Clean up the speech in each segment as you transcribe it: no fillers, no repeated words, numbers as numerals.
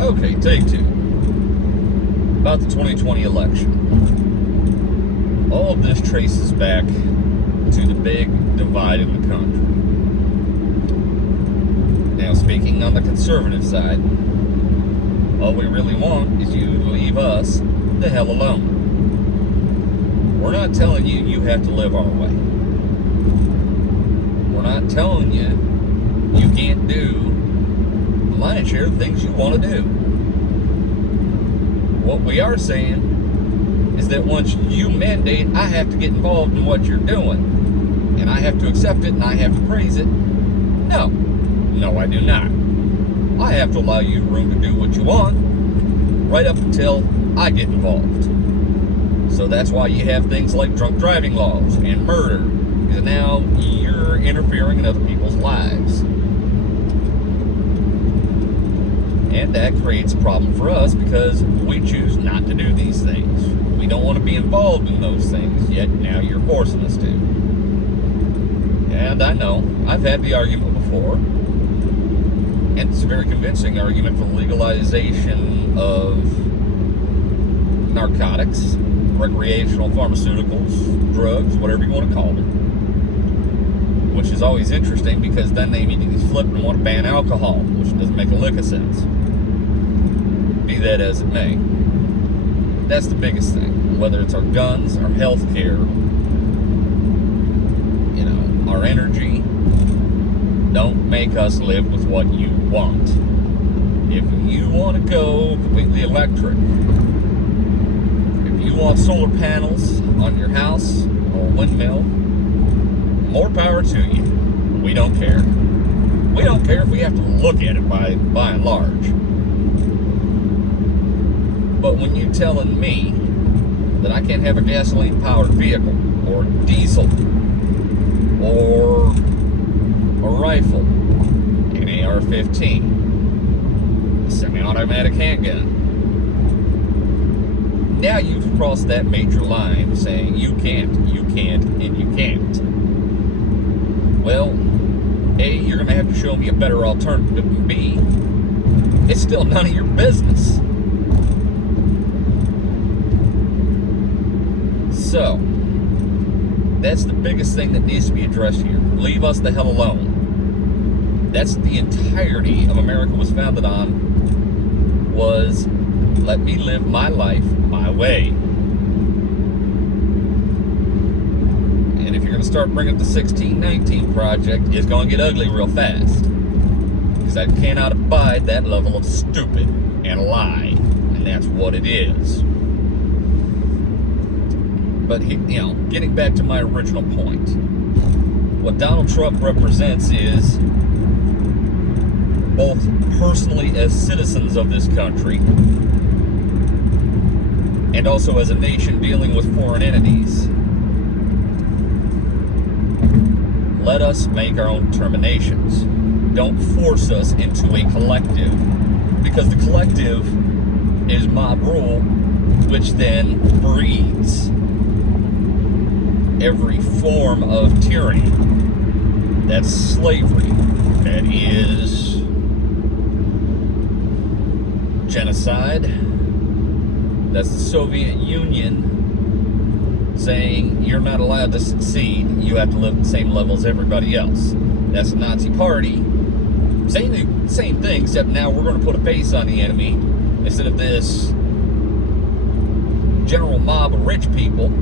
Okay, take two. About the 2020 election. All of this traces back to the big divide in the country. Now, speaking on the conservative side, all we really want is you to leave us the hell alone. We're not telling you you have to live our way. We're not telling you you can't do the lion's share of things you want to do. What we are saying is that once you mandate I have to get involved in what you're doing, and I have to accept it and I have to praise it, no, I do not. I have to allow you room to do what you want right up until I get involved. So that's why you have things like drunk driving laws and murder, because now you're interfering in other people's lives. And that creates a problem for us because we choose not to do these things. We don't want to be involved in those things, yet now you're forcing us to. And I know, I've had the argument before, and it's a very convincing argument for the legalization of narcotics, recreational pharmaceuticals, drugs, whatever you want to call them. Which is always interesting because then they immediately flip and want to ban alcohol, which doesn't make a lick of sense. Be that as it may. That's the biggest thing. Whether it's our guns, our health care, our energy, don't make us live with what you want. If you want to go completely electric, if you want solar panels on your house or a windmill, more power to you. We don't care. We don't care if we have to look at it by and large. But when you're telling me that I can't have a gasoline-powered vehicle, or diesel, or a rifle, an AR-15, a semi-automatic handgun, now you've crossed that major line saying you can't, and you can't. Well, A, you're going to have to show me a better alternative, and B, it's still none of your business. So, that's the biggest thing that needs to be addressed here. Leave us the hell alone. That's the entirety of America was founded on, was let me live my life my way. And if you're going to start bringing up the 1619 Project, it's going to get ugly real fast. Because I cannot abide that level of stupid and lie. And that's what it is. But, getting back to my original point, what Donald Trump represents is, both personally as citizens of this country, and also as a nation dealing with foreign entities, let us make our own determinations. Don't force us into a collective, because the collective is mob rule, which then breeds every form of tyranny. That's slavery. That is genocide. That's the Soviet Union saying you're not allowed to succeed. You have to live at the same level as everybody else. That's the Nazi Party saying the same thing, except now we're going to put a face on the enemy instead of this general mob of rich people.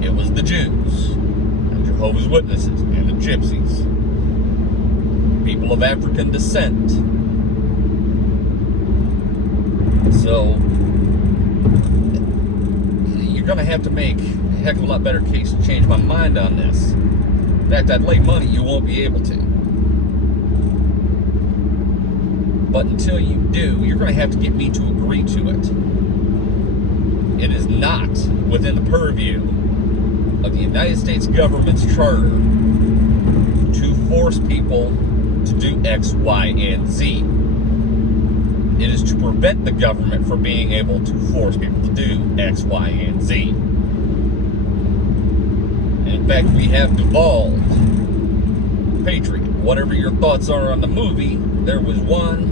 It was the Jews, and Jehovah's Witnesses, and the Gypsies, people of African descent. So, you're going to have to make a heck of a lot better case to change my mind on this. In fact, I'd lay money you won't be able to. But until you do, you're going to have to get me to agree to it. It is not within the purview of the United States government's charter to force people to do X, Y, and Z. It is to prevent the government from being able to force people to do X, Y, and Z. And in fact, we have devolved. Patriot, whatever your thoughts are on the movie, there was one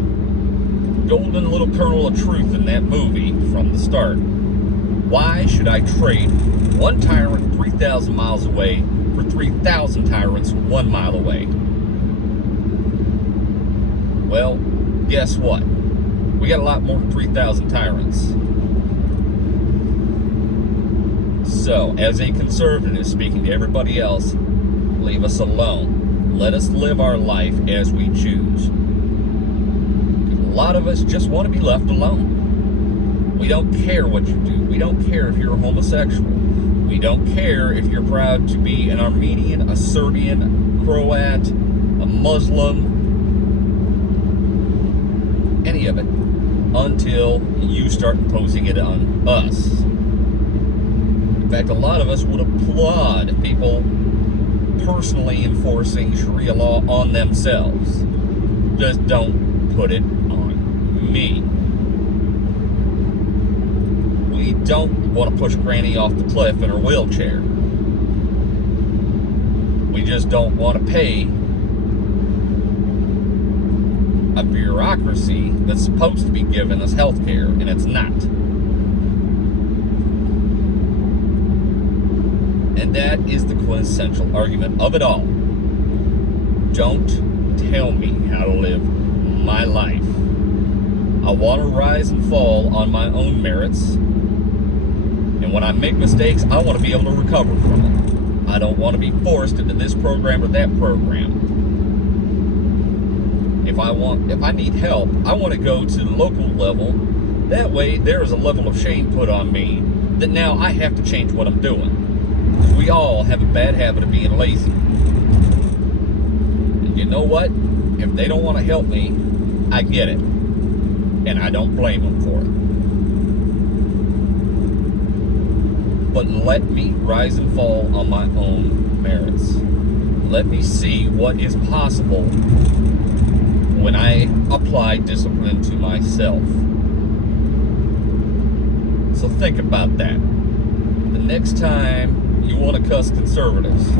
golden little kernel of truth in that movie from the start. Why should I trade one tyrant 3,000 miles away for 3,000 tyrants 1 mile away? Well, guess what? We got a lot more than 3,000 tyrants. So, as a conservative speaking to everybody else, leave us alone. Let us live our life as we choose. A lot of us just want to be left alone. We don't care what you do. We don't care if you're a homosexual. We don't care if you're proud to be an Armenian, a Serbian, Croat, a Muslim, any of it, until you start imposing it on us. In fact, a lot of us would applaud people personally enforcing Sharia law on themselves. Just don't put it on me. We don't want to push Granny off the cliff in her wheelchair. We just don't want to pay a bureaucracy that's supposed to be giving us health care, and it's not. And that is the quintessential argument of it all. Don't tell me how to live my life. I want to rise and fall on my own merits. And when I make mistakes, I want to be able to recover from them. I don't want to be forced into this program or that program. If I need help, I want to go to the local level. That way, there is a level of shame put on me that now I have to change what I'm doing. We all have a bad habit of being lazy. And you know what? If they don't want to help me, I get it. And I don't blame them for it. But let me rise and fall on my own merits. Let me see what is possible when I apply discipline to myself. So think about that. The next time you want to cuss conservatives,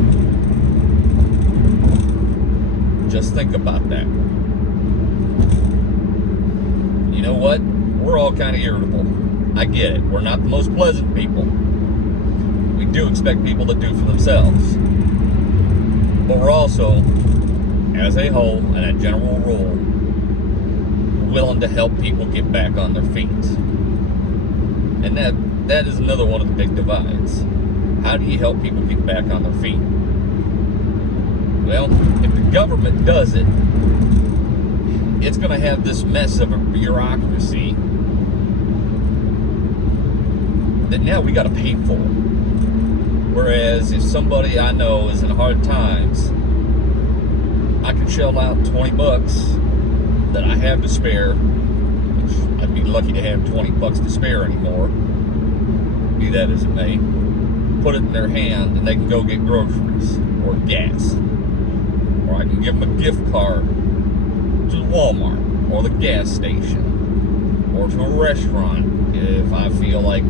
just think about that. You know what? We're all kind of irritable. I get it. We're not the most pleasant people. We do expect people to do for themselves. But we're also, as a whole and a general rule, willing to help people get back on their feet. And that is another one of the big divides. How do you help people get back on their feet? Well, if the government does it, it's going to have this mess of a bureaucracy that now we got to pay for. Whereas if somebody I know is in hard times, I can shell out $20 that I have to spare, which I'd be lucky to have $20 to spare anymore, be that as it may, put it in their hand and they can go get groceries or gas. Or I can give them a gift card to Walmart or the gas station or to a restaurant if I feel like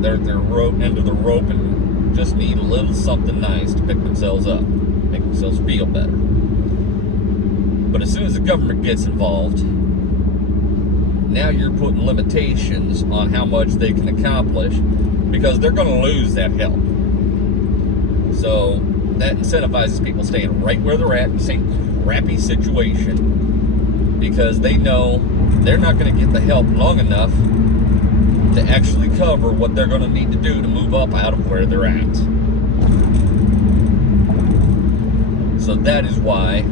they're at their end of the rope and just need a little something nice to pick themselves up, make themselves feel better. But as soon as the government gets involved, now you're putting limitations on how much they can accomplish because they're going to lose that help. So that incentivizes people staying right where they're at in the same crappy situation because they know they're not going to get the help long enough to actually cover what they're going to need to do to move up out of where they're at. So that is why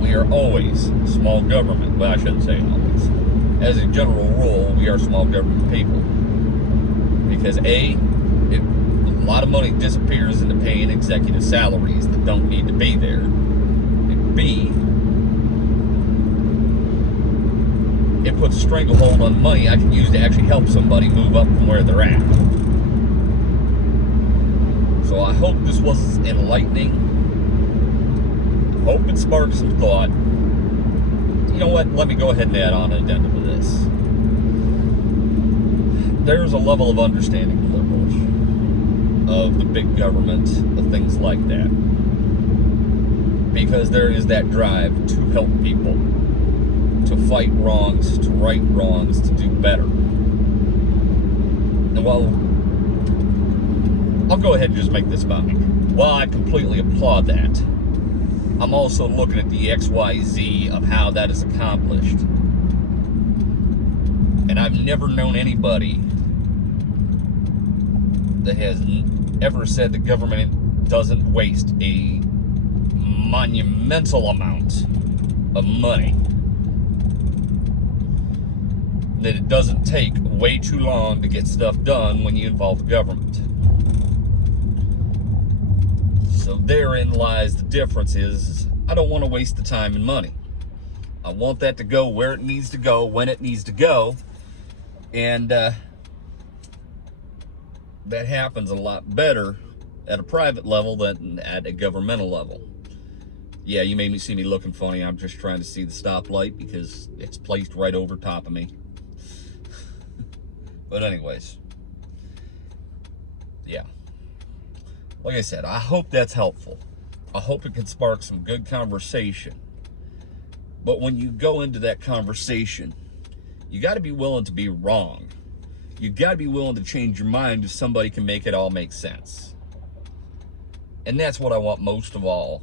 we are always small government. Well, I shouldn't say always. As a general rule, we are small government people. Because A, a lot of money disappears into paying executive salaries that don't need to be there. And B, it puts a stranglehold on money I can use to actually help somebody move up from where they're at. So I hope this was enlightening. I hope it sparked some thought. You know what? Let me go ahead and add on an addendum to this. There's a level of understanding to liberals of the big government, of things like that. Because there is that drive to help people. to fight wrongs, to right wrongs, to do better. And while I'll go ahead and just make this about me. While I completely applaud that, I'm also looking at the XYZ of how that is accomplished. And I've never known anybody that has ever said the government doesn't waste a monumental amount of money. That it doesn't take way too long to get stuff done when you involve the government. So therein lies the difference is I don't want to waste the time and money. I want that to go where it needs to go, when it needs to go. And that happens a lot better at a private level than at a governmental level. Yeah, you may see me looking funny. I'm just trying to see the stoplight because it's placed right over top of me. But anyways, yeah. Like I said, I hope that's helpful. I hope it can spark some good conversation. But when you go into that conversation, you got to be willing to be wrong. You got to be willing to change your mind if somebody can make it all make sense. And that's what I want most of all.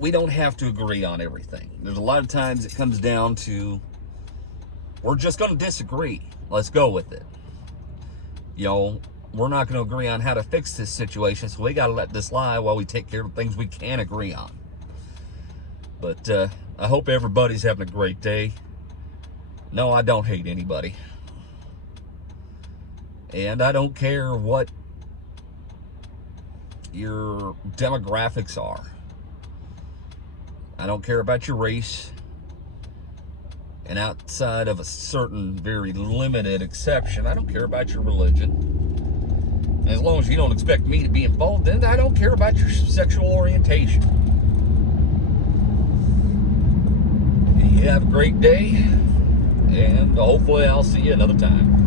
We don't have to agree on everything. There's a lot of times it comes down to, we're just going to disagree. Let's go with it. You know, we're not going to agree on how to fix this situation, so we got to let this lie while we take care of things we can agree on. But I hope everybody's having a great day. No, I don't hate anybody. And I don't care what your demographics are. I don't care about your race. And outside of a certain very limited exception, I don't care about your religion. And as long as you don't expect me to be involved in it, I don't care about your sexual orientation. You have a great day, and hopefully I'll see you another time.